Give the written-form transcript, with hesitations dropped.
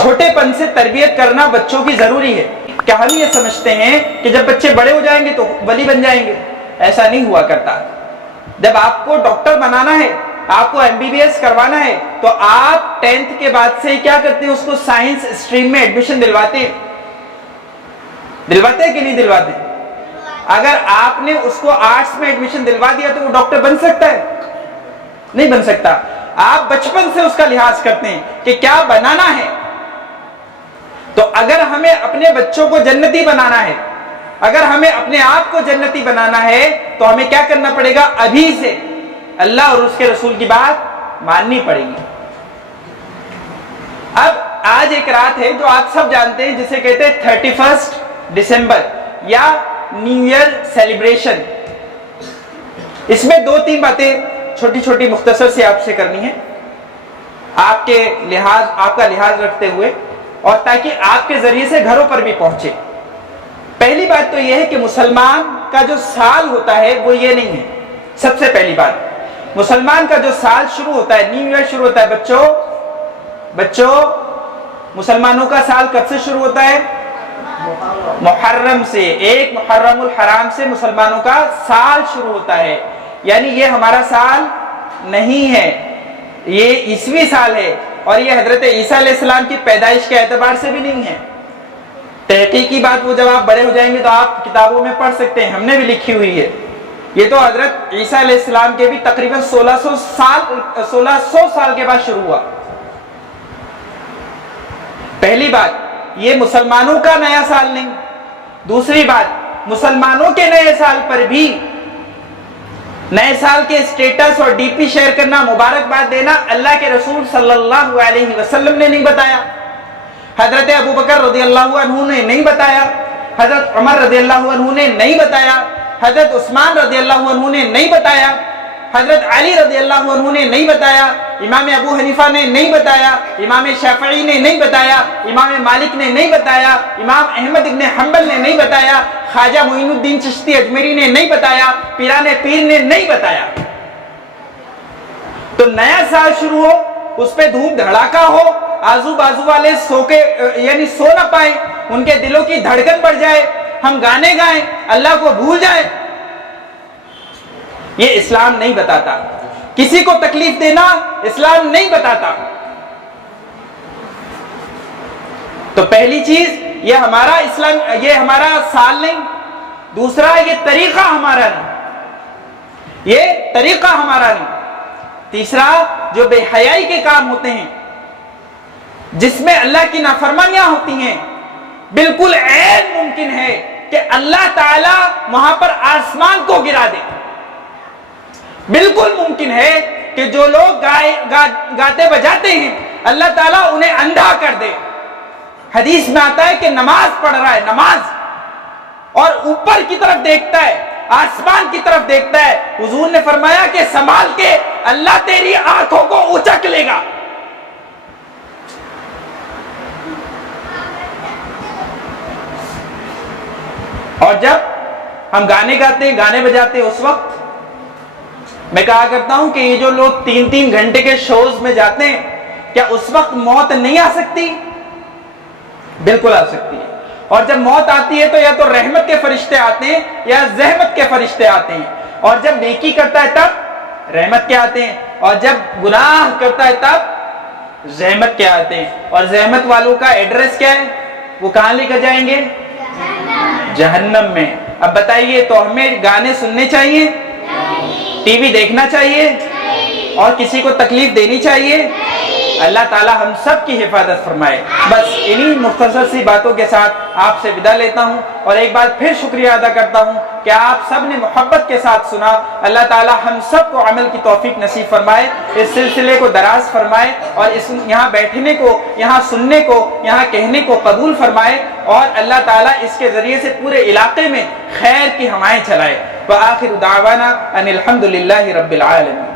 چھوٹے پن سے تربیت کرنا بچوں کی ضروری ہے. کیا ہم یہ سمجھتے ہیں کہ جب بچے بڑے ہو جائیں گے تو ولی بن جائیں گے؟ ایسا نہیں ہوا کرتا. جب آپ کو ڈاکٹر بنانا ہے، آپ کو MBBS کروانا ہے، تو آپ 10th کے بعد سے کیا کرتے ہیں؟ اس کو سائنس اسٹریم میں ایڈمیشن دلواتے ہیں. دلواتے ہیں کہ نہیں دلواتے؟ اگر آپ نے اس کو آرٹس میں ایڈمیشن دلوا دیا تو وہ ڈاکٹر بن سکتا ہے؟ نہیں بن سکتا. آپ بچپن سے اس کا لحاظ کرتے ہیں کہ کیا بنانا ہے. تو اگر ہمیں اپنے بچوں کو جنتی بنانا ہے، اگر ہمیں اپنے آپ کو جنتی بنانا ہے، تو ہمیں کیا کرنا پڑے گا؟ ابھی سے اللہ اور اس کے رسول کی بات ماننی پڑے گی. اب آج ایک رات ہے جو آپ سب جانتے ہیں، جسے کہتے ہیں 31 دسمبر یا نیو ایئر سیلیبریشن. اس میں 2-3 باتیں چھوٹی چھوٹی مختصر سے آپ سے کرنی ہے، آپ کا لحاظ رکھتے ہوئے، اور تاکہ آپ کے ذریعے سے گھروں پر بھی پہنچے. پہلی بات تو یہ ہے کہ مسلمان کا جو سال ہوتا ہے وہ یہ نہیں ہے. سب سے پہلی بات، مسلمان کا جو سال شروع ہوتا ہے، نیو ایئر شروع ہوتا ہے، بچوں مسلمانوں کا سال کب سے شروع ہوتا ہے؟ محرم سے. 1 محرم الحرام سے مسلمانوں کا سال شروع ہوتا ہے. یعنی یہ ہمارا سال نہیں ہے، یہ عیسوی سال ہے، اور یہ حضرت عیسیٰ علیہ السلام کی پیدائش کے اعتبار سے بھی نہیں ہے. تحقیقی بات وہ جب آپ بڑے ہو جائیں گے تو آپ کتابوں میں پڑھ سکتے ہیں، ہم نے بھی لکھی ہوئی ہے. یہ تو حضرت عیسیٰ علیہ السلام کے بھی تقریباً 1600 سال کے بعد شروع ہوا. پہلی بات، یہ مسلمانوں کا نیا سال نہیں. دوسری بات، مسلمانوں کے نئے سال پر بھی نئے سال کے اسٹیٹس اور DP شیئر کرنا، مبارکباد دینا اللہ کے رسول صلی اللہ علیہ وسلم نے نہیں بتایا، حضرت ابوبکر رضی اللہ عنہ نے نہیں بتایا، حضرت عمر رضی اللہ عنہ نے نہیں بتایا، حضرت عثمان رضی اللہ عنہ نے نہیں بتایا، حضرت علی رضی اللہ عنہ نے نہیں بتایا، امام ابو حنیفہ نے نہیں بتایا، امام شافعی نے نہیں بتایا، امام مالک نے نہیں بتایا، امام احمد ابن حنبل نے نہیں بتایا، خواجہ معین الدین چشتی اجمیری نے نہیں بتایا، پیران پیر نے نہیں بتایا. تو نیا سال شروع ہو، اس پہ دھوم دھڑاکا ہو، آزو بازو والے سو نہ پائیں، ان کے دلوں کی دھڑکن بڑھ جائے، ہم گانے گائیں، اللہ کو بھول جائیں، یہ اسلام نہیں بتاتا. کسی کو تکلیف دینا اسلام نہیں بتاتا. تو پہلی چیز، یہ ہمارا سال نہیں. دوسرا، یہ طریقہ ہمارا نہیں. تیسرا، جو بے حیائی کے کام ہوتے ہیں، جس میں اللہ کی نافرمانیاں ہوتی ہیں، بالکل عین ممکن ہے کہ اللہ تعالی وہاں پر آسمان کو گرا دے. بالکل ممکن ہے کہ جو لوگ گاتے بجاتے ہیں اللہ تعالیٰ انہیں اندھا کر دے. حدیث میں آتا ہے کہ نماز پڑھ رہا ہے، اور اوپر کی طرف دیکھتا ہے، آسمان کی طرف دیکھتا ہے، حضور نے فرمایا کہ سنبھال کے، اللہ تیری آنکھوں کو اچک لے گا. اور جب ہم گانے گاتے ہیں، گانے بجاتے ہیں، اس وقت میں کہا کرتا ہوں کہ یہ جو لوگ 3 گھنٹے کے شوز میں جاتے ہیں، کیا اس وقت موت نہیں آ سکتی؟ بالکل آ سکتی ہے. اور جب موت آتی ہے تو یا تو رحمت کے فرشتے آتے ہیں یا زحمت کے فرشتے آتے ہیں. اور جب نیکی کرتا ہے تب رحمت کے آتے ہیں، اور جب گناہ کرتا ہے تب زحمت کے آتے ہیں. اور زحمت والوں کا ایڈریس کیا ہے؟ وہ کہاں لے کر جائیں گے؟ جہنم میں. اب بتائیے، تو ہمیں گانے سننے چاہیے؟ ٹی وی دیکھنا چاہیے؟ اور کسی کو تکلیف دینی چاہیے؟ اللہ تعالی ہم سب کی حفاظت فرمائے. بس انہی مختصر سی باتوں کے ساتھ آپ سے ودا لیتا ہوں، اور ایک بار پھر شکریہ ادا کرتا ہوں کہ آپ سب نے محبت کے ساتھ سنا. اللہ تعالی ہم سب کو عمل کی توفیق نصیب فرمائے، اس سلسلے کو دراز فرمائے، اور یہاں بیٹھنے کو، یہاں سننے کو، یہاں کہنے کو قبول فرمائے، اور اللہ تعالی اس کے ذریعے سے پورے علاقے میں خیر کی ہوائیں چلائے. وآخر دعوانا ان الحمد للہ رب العالمین.